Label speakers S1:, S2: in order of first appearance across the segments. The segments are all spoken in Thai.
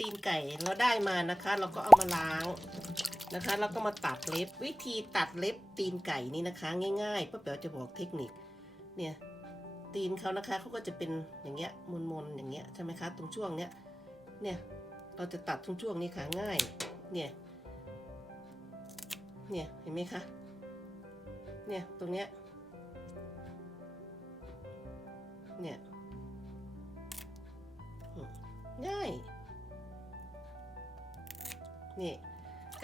S1: ตีนไก่เราได้มานะคะ เราก็เอามาล้างนะคะ แล้วก็มาตัดเล็บวิธีตัดเล็บตีนไก่นี่นะคะ ง่ายๆป้าแป๋วจะบอกเทคนิคเนี่ยตีนเขานะคะเขาก็จะเป็นอย่างเงี้ยมนๆอย่างเงี้ยใช่ไหมคะตรงช่วงเนี้ยเนี่ยเราจะตัดตรงช่วงนี้ค่ะง่ายเนี่ยเนี่ยเห็นไหมคะเนี่ยตรงเนี้ยเนี่ยง่าย นี่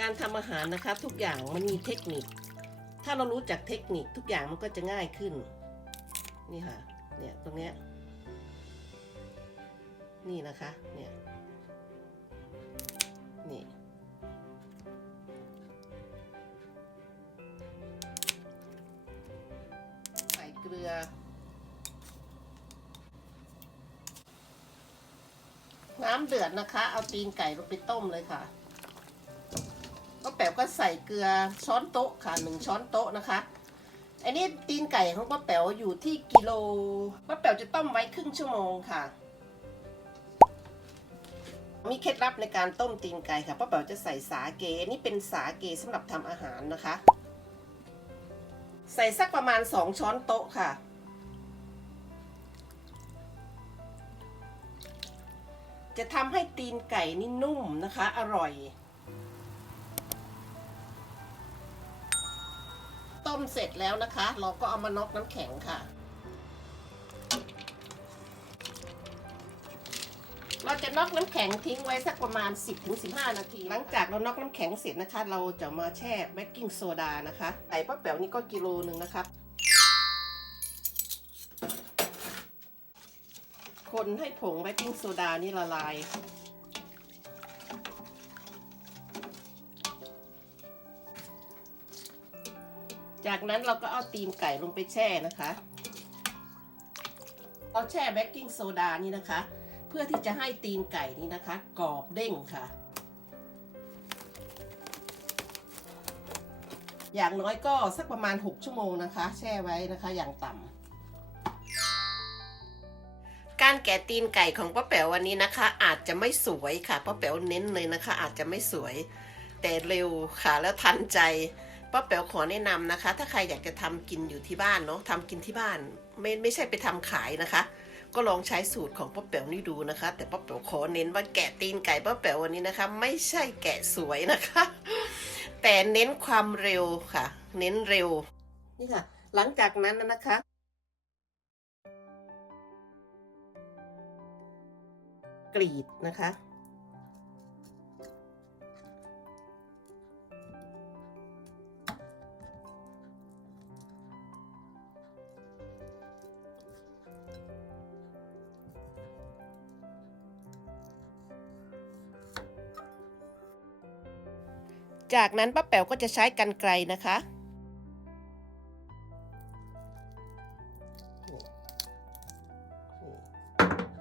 S1: การทำอาหารนะคะทุกอย่างมันมีเทคนิค ถ้าเรารู้จักเทคนิคทุกอย่างมันก็จะง่ายขึ้น นี่ค่ะ เนี่ยตรงเนี้ย นี่นะคะ เนี่ย นี่ ใส่เกลือ น้ำเดือดนะคะ เอาตีนไก่ลงไปต้มเลยค่ะ ป๋วก็ใส่เกลือช้อนโต๊ะค่ะหนึ่งช้อนโต๊ะนะคะ อันนี้ตีนไก่ของป้าแป๋วอยู่ที่กิโลป้าแป๋วจะต้มไว้ครึ่งชั่วโมงค่ะ มีเคล็ดลับในการต้มตีนไก่ค่ะป้าแป๋วจะใส่สาเกนี่เป็นสาเกสำหรับทำอาหารนะคะ ใส่สักประมาณสองช้อนโต๊ะค่ะจะทำให้ตีนไก่นี่นุ่มนะคะ อร่อย ต้มเสร็จแล้วนะคะ เราก็เอามาน็อกน้ำแข็งค่ะ เราจะน็อกน้ำแข็งทิ้งไว้สักประมาณ 10-15 นาที หลังจากเราน็อกน้ำแข็งเสร็จนะคะ เราจะมาแช่เบกกิ้งโซดานะคะไก่ป้าแป๋วนี่ก็กิโลหนึ่งนะคะคนให้ผงเบกกิ้งโซดานี่ละลาย จากนั้นเราก็เอาตีนไก่ลงไปแช่นะคะเราแช่เบกกิ้งโซดานี่นะคะ เพื่อที่จะให้ตีนไก่นี้นะคะ กรอบเด้งค่ะ อย่างน้อยก็สักประมาณ 6 ชั่วโมงนะคะ แช่ไว้นะคะอย่างต่ำการแกะตีนไก่ของป้าแป๋ววันนี้นะคะ อาจจะไม่สวยค่ะป้าแป๋วเน้นเลยนะคะ อาจจะไม่สวย แต่เร็วค่ะแล้วทันใจ ป้าแป๋วขอแนะนำนะคะ ถ้าใครอยากจะทำกินอยู่ที่บ้านเนาะทำกินที่บ้าน ไม่ไม่ใช่ไปทำขายนะคะ ก็ลองใช้สูตรของป้าแป๋วนี่ดูนะคะ แต่ป้าแป๋วขอเน้นว่าแกะตีนไก่ป้าแป๋ววันนี้นะคะ ไม่ใช่แกะสวยนะคะ แต่เน้นความเร็วค่ะ เน้นเร็วนี่ค่ะ หลังจากนั้นนะคะกรีดนะคะ จากนั้นป้าแป๋วก็จะใช้กันไกลนะคะ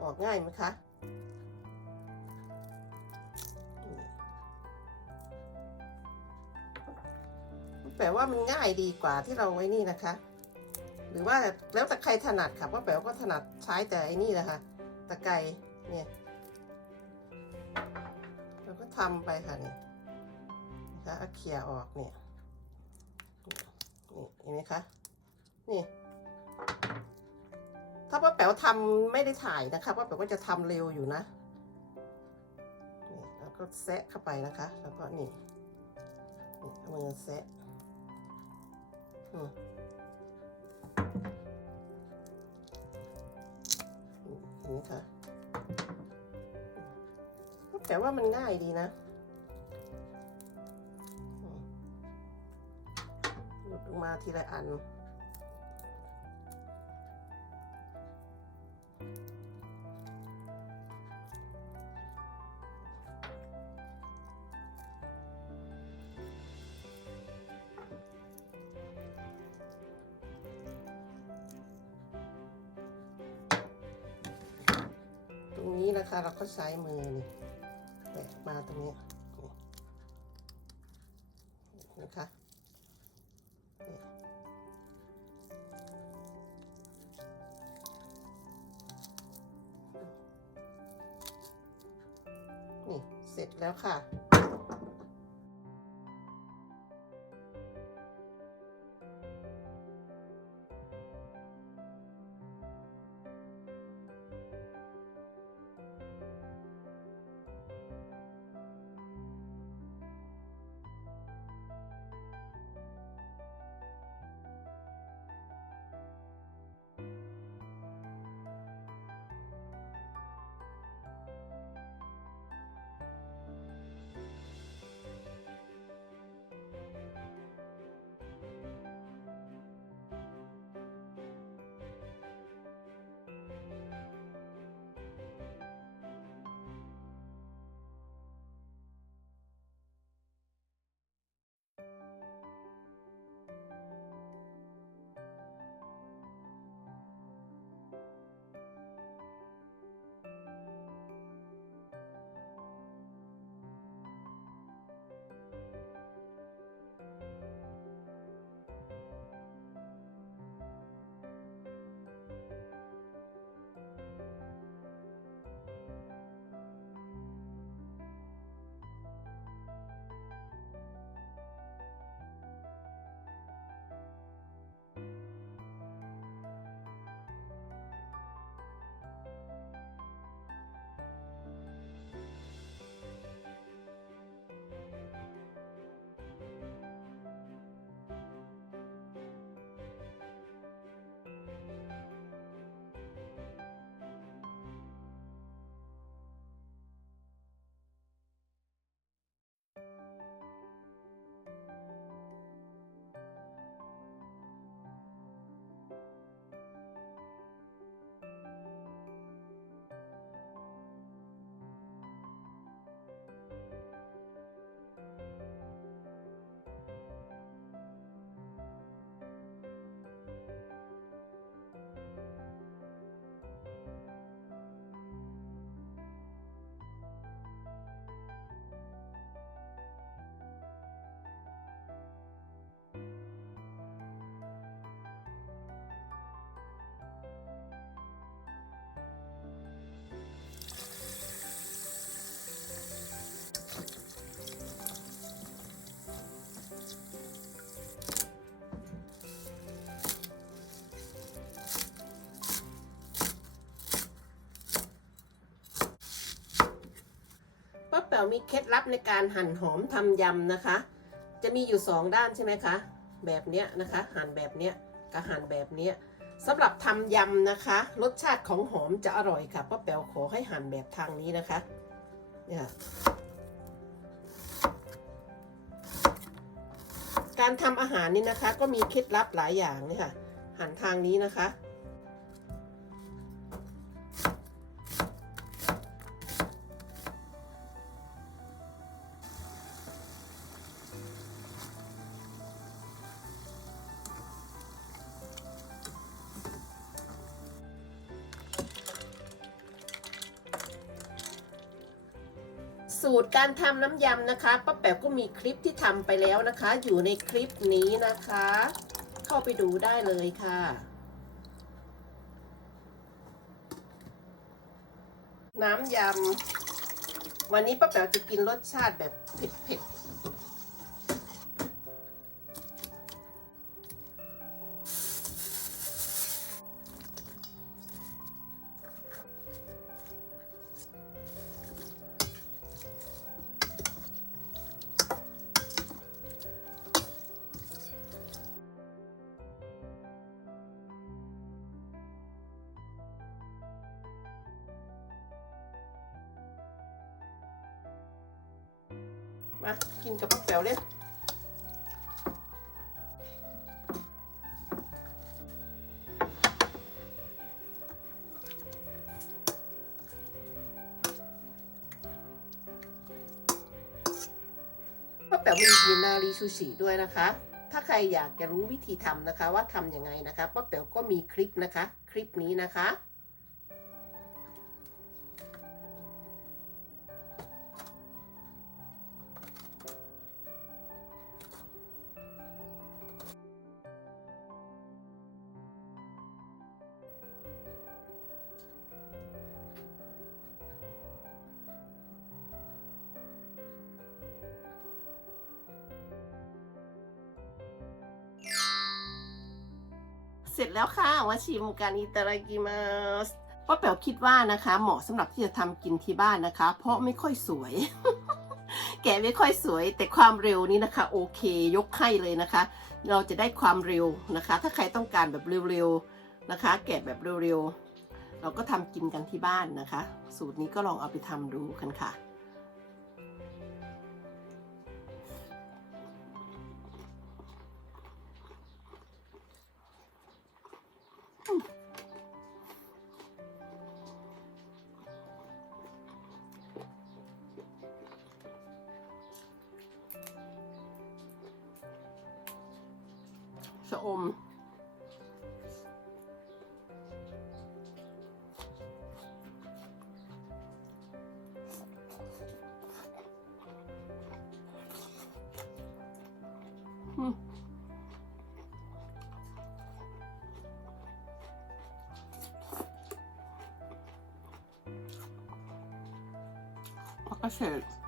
S1: ออกง่ายไหมคะป้าแป๋วว่ามันง่ายดีกว่าที่เราไว้นี่นะคะ หรือว่าแล้วแต่ใครถนัดค่ะป้าแป๋วก็ถนัดใช้แต่ไอ้นี่แหละค่ะตะไคร้เนี่ย เราก็ทำไปค่ะนี่นะคะเอาเขี่ยออกเนี่ยนี่เห็นไหมคะ นี่ ถ้าป้าแป๋วทำไม่ได้ถ่ายนะคะป้าแป๋วก็จะทำเร็วอยู่นะนี่แล้วก็แซะเข้าไปนะคะ แล้วก็นี่นี่เอามือแซะอืมนี่เห็นไหมคะแป๋วว่ามันง่ายดีนะ มาทีละอัน ตรงนี้นะคะเราก็ใช้มือนี่แบกมาตรงนี้ มีเคล็ดลับในการหั่นหอมทำยำนะคะ จะมีอยู่สองด้านใช่ไหมคะ แบบเนี้ยนะคะ หั่นแบบเนี้ยกับหั่นแบบเนี้ยสำหรับทำยำนะคะ รสชาติของหอมจะอร่อยค่ะป้าแป๋วขอให้หั่นแบบทางนี้นะคะเนี่ยการทำอาหารนี่นะคะ ก็มีเคล็ดลับหลายอย่างนี่ค่ะ หั่นทางนี้นะคะ สูตรการทำน้ำยำนะคะป้าแป๋วก็มีคลิปที่ทำไปแล้วนะคะ อยู่ในคลิปนี้นะคะ เข้าไปดูได้เลยค่ะ น้ำยำวันนี้ป้าแป๋วจะกินรสชาติแบบเผ็ดๆ กินกับป้าแป๋วเลยป้าแป๋วมีมีนารีชูชิด้วยนะคะ ถ้าใครอยากจะรู้วิธีทำนะคะว่าทำยังไงนะคะป้าแป๋วก็มีคลิปนะคะ คลิปนี้นะคะ เสร็จแล้วค่ะมาชิมกันอิตาลีกิมาสป้าแป๋วคิดว่านะคะ เหมาะสำหรับที่จะทำกินที่บ้านนะคะ เพราะไม่ค่อยสวย แกไม่ค่อยสวย แต่ความเร็วนี้นะคะ โอเค ยกให้เลยนะคะ เราจะได้ความเร็วนะคะ ถ้าใครต้องการแบบเร็วๆนะคะ แกะแบบเร็วๆเราก็ทำกินกันที่บ้านนะคะ สูตรนี้ก็ลองเอาไปทำดูกันค่ะ ชะอ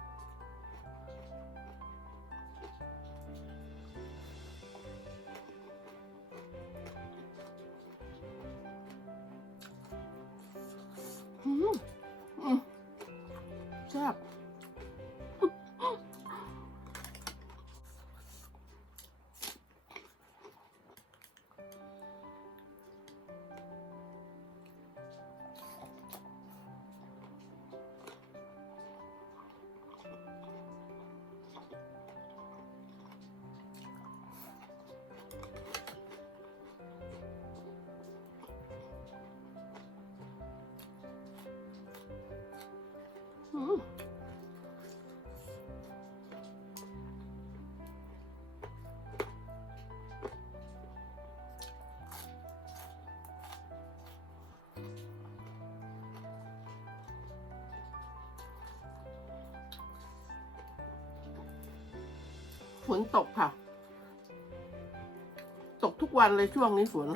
S1: ฝนตกค่ะ ตกทุกวันเลยช่วงนี้ฝน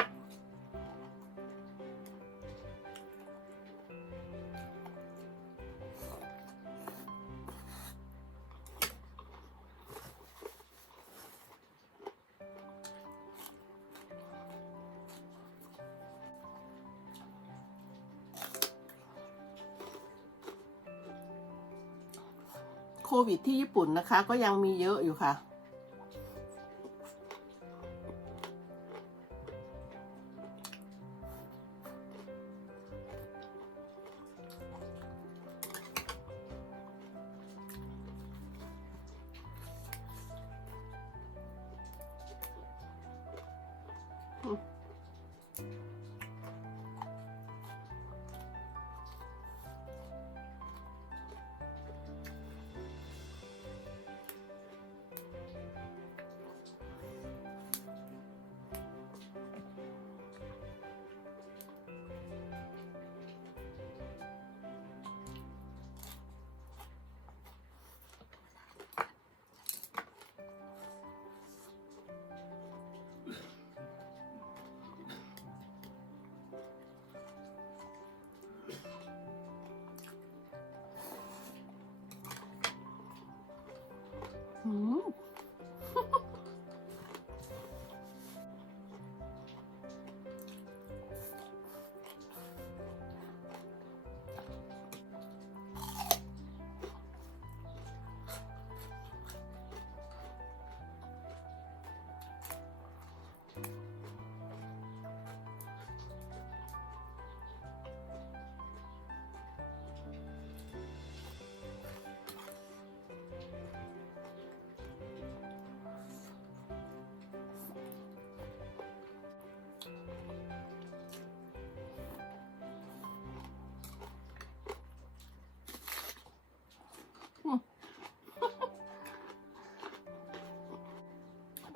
S1: ที่ญี่ปุ่นนะคะ ก็ยังมีเยอะอยู่ค่ะ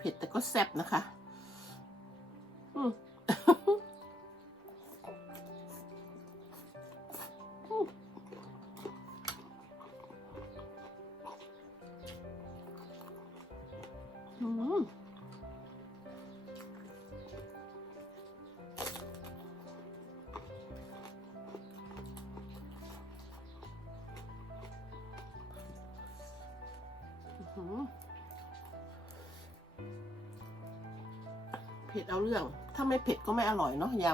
S1: ผ็ดแต่ก็แซ่บนะคะ อืม เผ็ดเอาเรื่อง ถ้าไม่เผ็ดก็ไม่อร่อยเนาะยำ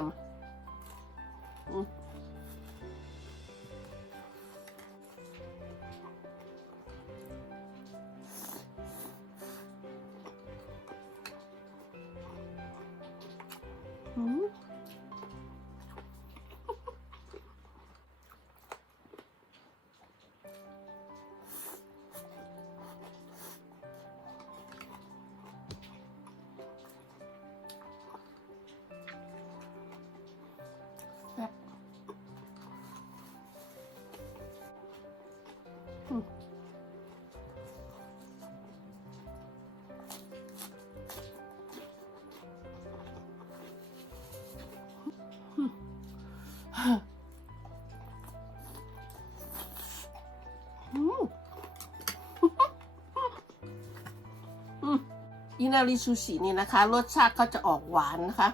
S1: นาริซูชินี่นะคะ รสชาติก็จะออกหวานนะคะ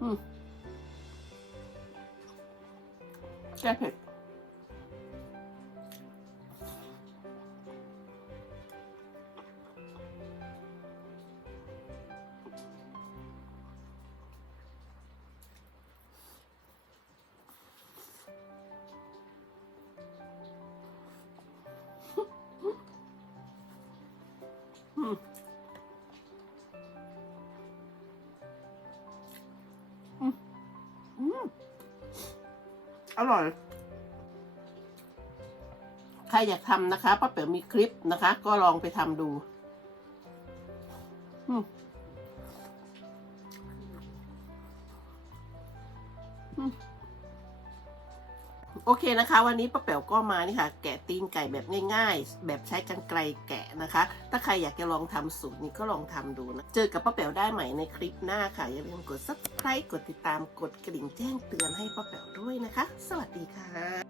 S1: อืมแก้เผ็ด อร่อย ใครอยากทำนะคะป้าเป๋วมีคลิปนะคะ ก็ลองไปทำดูอืมอืม โอเคนะคะ วันนี้ป้าเป๋วก็มานี่ค่ะ แกะตีนไก่แบบง่าย ๆ แบบใช้กันไกลแกะนะคะ ถ้าใครอยากจะลองทำสูตรนี้ก็ลองทำดูนะ เจอกับป้าเป๋วได้ใหม่ในคลิปหน้าค่ะ อย่าลืมกด subscribe กดติดตามกดกระดิ่งแจ้งเตือนให้ป้าเป๋วด้วยนะคะ สวัสดีค่ะ